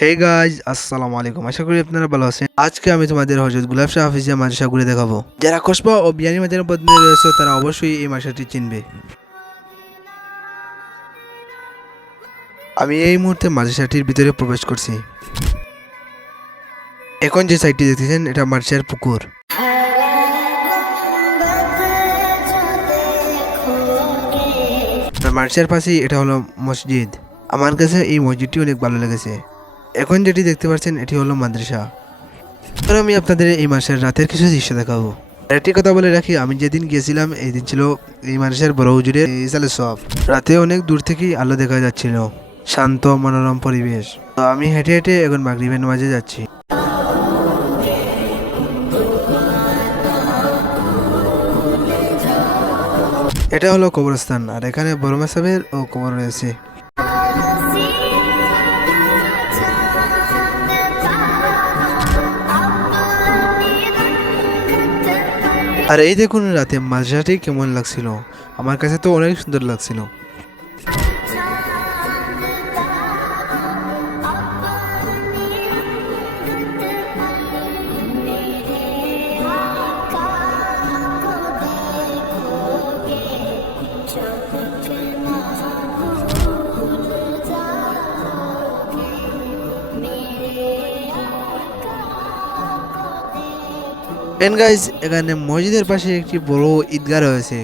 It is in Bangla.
হে গাইজ আসসালামু আলাইকুম, আশা করি আপনারা ভালো আছেন। আজকে আমি তোমাদের হযরত গুলাব শাহ হাফিজিয়া মাদ্রাসা ঘুরে দেখাবো। যারা কসবা ও বিয়ানী মাজারের মধ্যে রয়েছে তারা অবশ্যই এই মাদ্রাসাটি চিনবে। আমি এই মুহূর্তে মাদ্রাসাটির ভিতরে প্রবেশ করছি। এখন যে সাইটটি দেখতেছেন এটা মাদ্রাসার পুকুর। মাদ্রাসার পাশেই এটা হলো মসজিদ। আমার কাছে এই মসজিদটি অনেক ভালো লেগেছে। এখন যেটি দেখতে পাচ্ছেন এটি হলো মাদ্রাসা। এবার আমি আপনাদের এই মাসের রাতের কিছু দৃশ্য দেখাবো। একটি কথা বলে রাখি, আমি যেদিন গিয়েছিলাম এই দিন ছিল এই মাদ্রাসার বড় হুজুরের ইসালে সব। রাতে অনেক দূর থেকেই আলো দেখা যাচ্ছিল, শান্ত মনোরম পরিবেশ। তো আমি হেঁটে হেঁটে এখন মাগরিবের নামাজে যাচ্ছি। এটা হলো কবরস্থান, আর এখানে বড় মাসাবের ও কবর রয়েছে। আর এই দেখুন রাতে মাদ্রাসাটি কেমন লাগছিল, আমার কাছে তো অনেক সুন্দর লাগছিল। এন্ড গাইজ, এখানে মসজিদের পাশে একটি বড় ঈদগাহ রয়েছে।